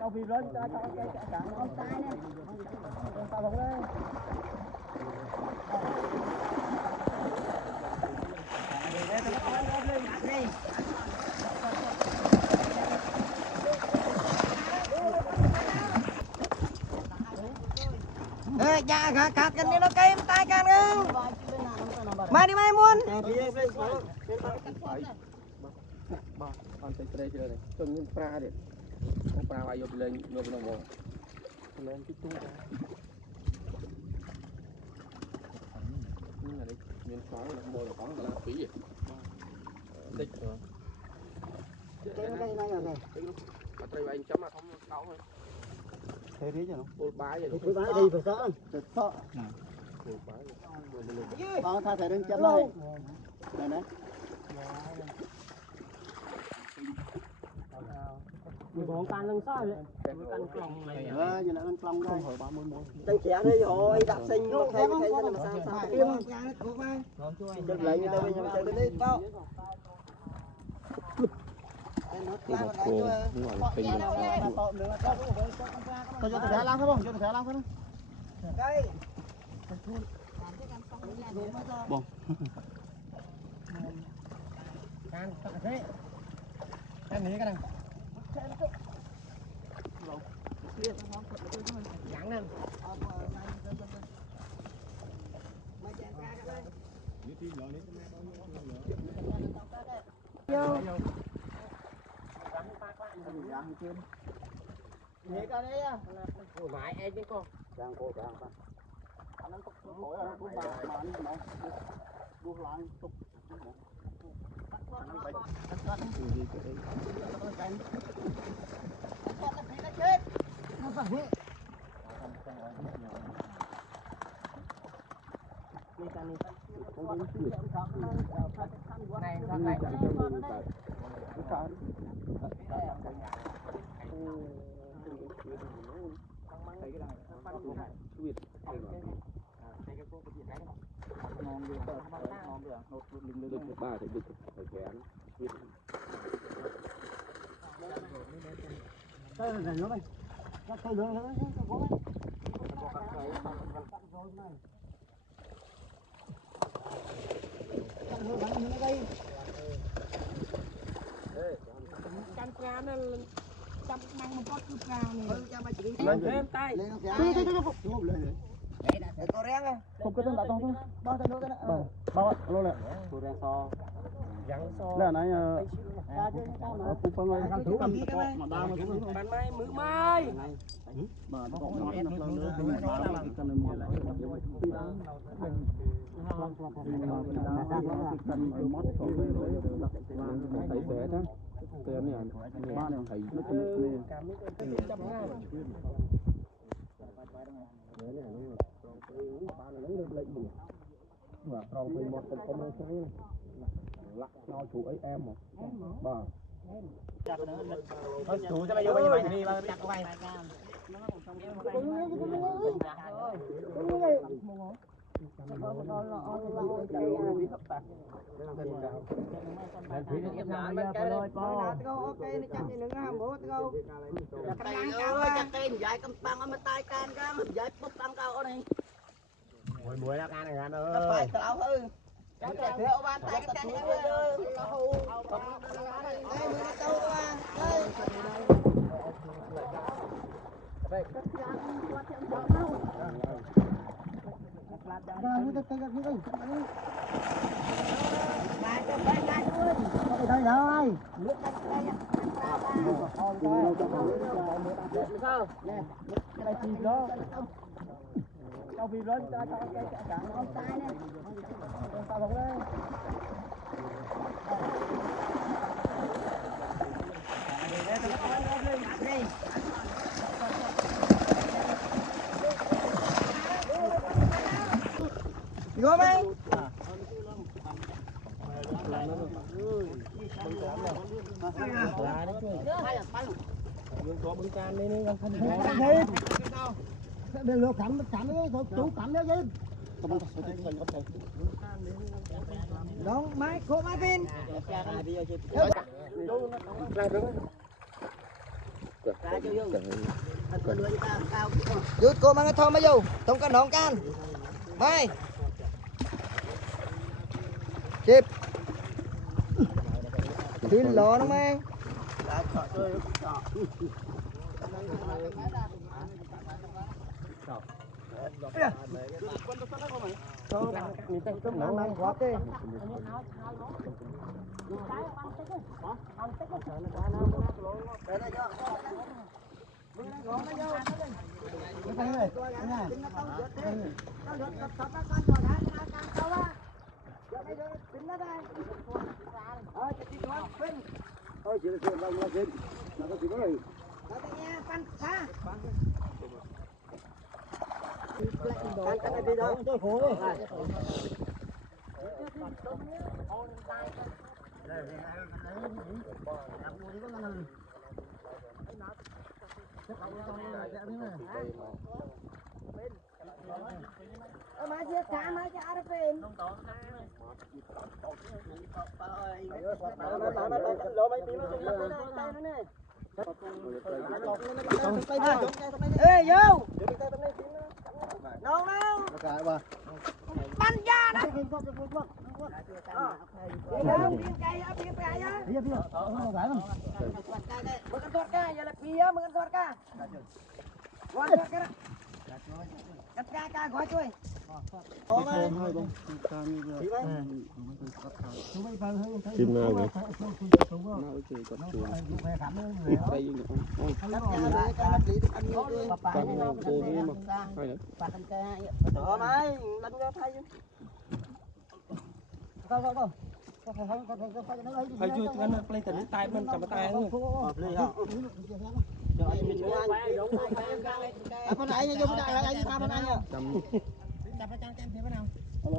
Tao vì lên cho cái cả con tay này. Tao không lên. Ê, dạ cả cái này nó cây tay can ư. Mai đi mai muốn. Con tay đây chơi này. Tôi những pra đấy. Không pra vào vô lên vô bên ngoài. Lên cái tung. Này đi, miếng pháo là mồi là pháo là phí. Tích rồi. Cái này này. Ở đây anh chấm mà không đau thôi. Thế thế chứ nó. Bột bái vậy. Bột bái đi phải sợ. Sợ. Bột bái. Ờ tha thể đừng chấm này. Này này. Mình còn can lưng soi đấy. Can còng này. Ờ, giờ là ăn còng đây. Hỏi 30 mốt. Tay trẻ đây rồi, đạp sinh một thấy mà sao tiêm. Chân lấy như tôi bây giờ mình chạy đi bao. Tôi cho thẻ làm phải không? Cho thẻ làm phải không? Đây. Bông. Can thế. Can này cái này. Gắn lên. Nhớ cái đấy à? Mãi em chứ con. Càng cô càng ta. Anh ăn tục khỏi rồi, cũng bà anh mà buông lại tục. Ba thì được phải kén. Đây là nó đây. Nó cây lưỡi nó có đấy. Can cá nó chăm mang một con cướp cao này. Lên thêm tay. Lên lên. Để có rang à? Không có đã thôi. Bao tay nữa cái đó. Bao lô lại. Tôi đang so. Gắn so. Là này cũng phải ngay Thằng thú cầm kia cái mà đau mà cũng bán mai mứ mai. mà nó có nó lần nữa thì nó là cái cần một tí đó thấy thế đó cái này ba này thấy nó còn thì một con nó sáng lắc nó chủ ấy em mà bà Thôi chủ cho mày vô như mày đi ba chặt mày. Mùi ăn này ăn ơi. Cái này ô ban tay cái canh ơi. Là hù. Đây mưa nó câu qua. Đây. Đây rồi. Sao? Nè, cái này chìm đó. Tao vì lên cho cái cả con tay này. Tao không lên. Vô mày. Có bưng can lên đi, không được. Đừng lo cắm đấy, chú cắm đấy chứ. Đúng, máy, cô máy pin. Rút cô mang cái thơm mới vô, không cần nón can. Mai. Chip. Thiên lò nó mang. Mà chia cá mà cho ăn phim. Ê vô. Đâu đâu. Bắn ra đó. Biên cây á, biên cây á. Makan sorka, ya lebih ya, makan sorka. Gua sorka. Cắt gói chui. Chim nào vậy? Phải chui cái nó play từ tay mình cầm tay luôn. Con này vô đây là ai đi thăm con này nhá. Alo.